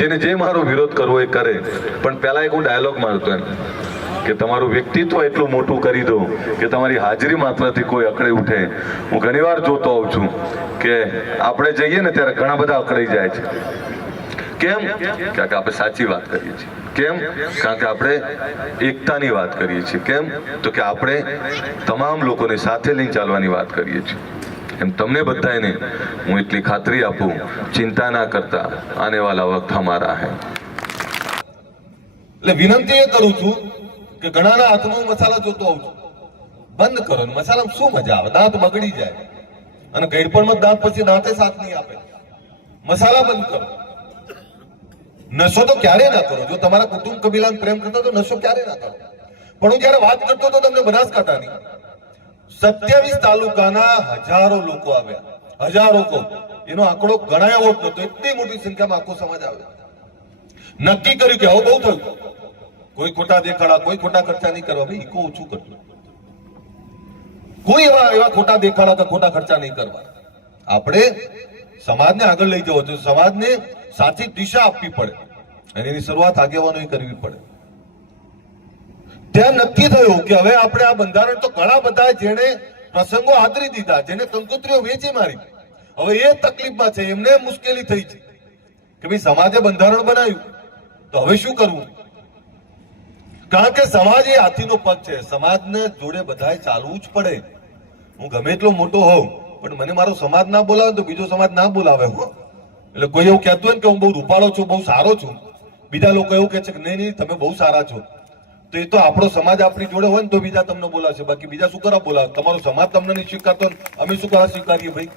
જેને જે મારો વિરોધ કરવો એ કરે, પણ પહેલા એક હું ડાયલોગ મારતો એમ કે તમારું વ્યક્તિત્વ એટલું મોટું કરી દો કે તમારી હાજરી માત્રથી કોઈ અકળાઈ ઉઠે. હું ઘણીવાર જોતો હોઉં છું કે આપણે જઈએ ને ત્યારે ઘણા બધા અકળાઈ જાય છે. કેમ? કારણ કે આપણે સાચી વાત કરીએ છીએ. કેમ? કારણ કે આપણે એકતાની વાત કરીએ છીએ. કેમ? તો કે આપણે તમામ લોકોને સાથે લઈને ચાલવાની વાત કરીએ છીએ. એમ તમને બધાને હું એટલી ખાતરી આપું, ચિંતા ના કરતા, આને વાલા વક્ત હમારા હૈ. એટલે વિનંતી એ કરું છું કે ઘણાના હાથમાં મસાલા જોતો હોઉં છું, બંધ કરો. મસાલામાં શું મજા આવે? દાંત બગડી જાય, અને ગઈડપણમાં દાંત પછી દાંતે સાથ નહીં આપે. મસાલા બંધ કરો. નશો તો ક્યારે ના કરો. જો તમારા કુટુંબ કબીલાને પ્રેમ કરતા તો નશો ક્યારે ના કરો. પણ હું જયારે વાત કરતો હતો તમને બનાસકાંઠાની 27 તાલુકાના હજારો લોકો આવ્યા, હજારો લોકો. એનો આંકડો ગણાયો જ નતો, એટલી મોટી સંખ્યામાં આખો સમાજ આવ્યો. નક્કી કર્યું કે હવે બહુ થયું, કોઈ ખોટા દેખાડા, કોઈ ખોટા ખર્ચા નહીં કરવા. ભાઈ ઈકો ઓછું કરજો, કોઈ એવા ખોટા દેખાડા કે ખોટા ખર્ચા નહીં કરવા. આપણે સમાજને આગળ લઈ જવો, સમાજને સાચી દિશા આપવી પડે, અને એની શરૂઆત આગેવાનોએ કરવી પડે. ત્યાં નક્કી થયું કે હવે આપણે આ બંધારણ તો ઘણા બધા જેને પ્રસંગો આદરી દીધા, જેને કંકોત્રીઓ વેચી મારી, હવે એ તકલીફમાં છે, એમને મુશ્કેલી થઈ છે કે ભાઈ સમાજે બંધારણ બનાવ્યું તો હવે શું કરવું. કારણ કે સમાજ એ હાથીનો પગ છે, સમાજને જોડે બધાએ ચાલવું જ પડે. હું ગમે એટલો મોટો હોઉં, પણ મને મારો સમાજ ના બોલાવે તો બીજો સમાજ ના બોલાવે. એટલે કોઈ એવું કહેતું હોય ને કે હું બહુ રૂપાળો છું, બહુ સારો છું, બીજા લોકો એવું કહે છે કે નહીં નહીં તમે બહુ સારા છો, તો એ તો આપણો સમાજ આપણી જોડે હોય ને તો બીજા તમને બોલાવશે. બાકી બીજા શું કરવા બોલાવે? તમારો સમાજ તમને નહીં સ્વીકારતો, અમે શું કરવા સ્વીકારીએ ભાઈ?